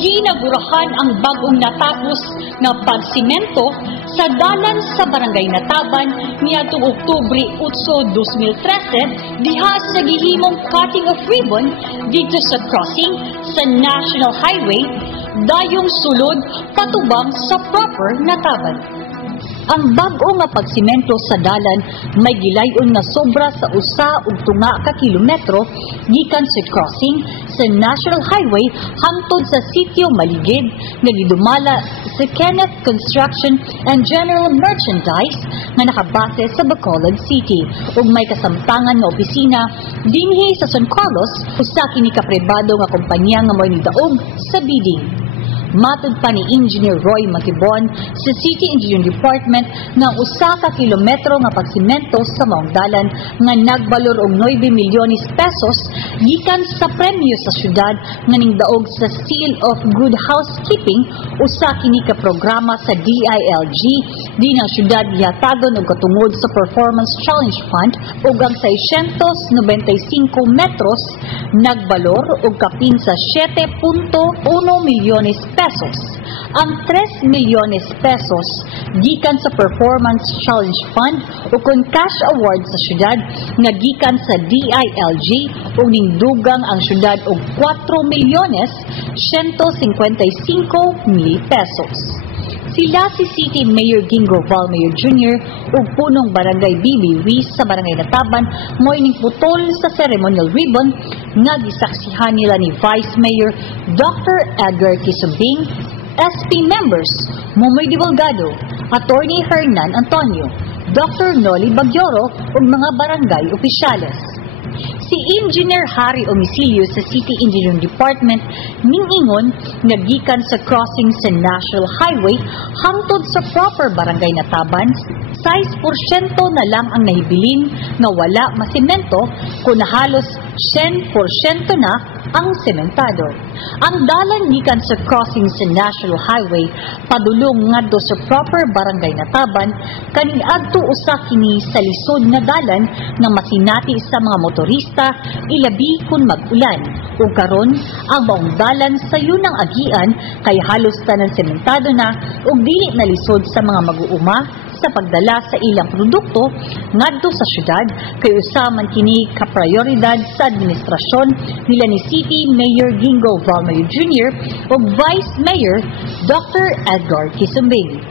ginagurahan ang bagong natapos na pagsimento sa dalan sa Barangay Nataban niadtong Oktubre 8, 2013 diha sa gihimong cutting of ribbon dito sa crossing sa National Highway dayong sulod patubang sa proper Nataban. Ang bag-o nga pagsimento sa dalan may gilayon nga sobra sa usa ug tunga ka kilometro gikan sa crossing sa National Highway hangtod sa sitio Maligid nga gidumala sa Kenneth Construction and General Merchandise nga nakabase sa Bacolod City ug may kasamtangan nga opisina dinhi sa San Carlos usa kini ka pribado nga kompanya nga moy nidaog sa bidding. Matud pa ni Engineer Roy Matibon sa City Engineering Department nga usa ka kilometro nga pagsimento sa maong dalan nga nagbalor og 9 milyones pesos gikan sa premyo sa syudad nga ningdaog sa Seal of Good Housekeeping usa kini ka programa sa DILG di ng syudad gihatagon og katungod sa Performance Challenge Fund ug ang 695 metros nagbalor og kapin sa 7.1 milyones pesos. Ang 3 milyones pesos gikan sa Performance Challenge Fund o kung cash award sa syudad nga gikan sa DILG o ningdugang ang syudad og 4 milyones 155 mil pesos. Sila si City Mayor Gingo Valmayor Jr. ug punong Barangay Bibi Ruiz sa Barangay Nataban moy ning putol sa ceremonial ribbon nga gisaksihan nila ni Vice Mayor Dr. Edgar Quisumbing, SP members Momoy Divulgado, Attorney Hernan Antonio, Dr. Noli Bagyoro ug mga barangay opisyales. Si Engineer Harry Omicilio sa City Engineering Department ningingon nga gikan sa crossing sa National Highway hangtod sa proper Barangay Nataban, 6% na lang ang nahibilin nga wala masemento kung halos 100% na ang sementado. Ang dalan gikan sa crossing sa National Highway padulong ngadto sa proper Barangay Nataban kaniadto usa kini sa lisod nga dalan nga masinati sa mga motorista ilabi kun mag-ulan. Ug karon ang maong dalan sa yunang agian kay halos tanan sementado na ug dili na lisod sa mga mag-uuma sa pagdala sa ilang produkto ngadto sa syudad kay usa man kini ka prioridad sa administrasyon nila ni City Mayor Gingo Valmayor Jr. ug Vice Mayor Dr. Edgar Quisumbing.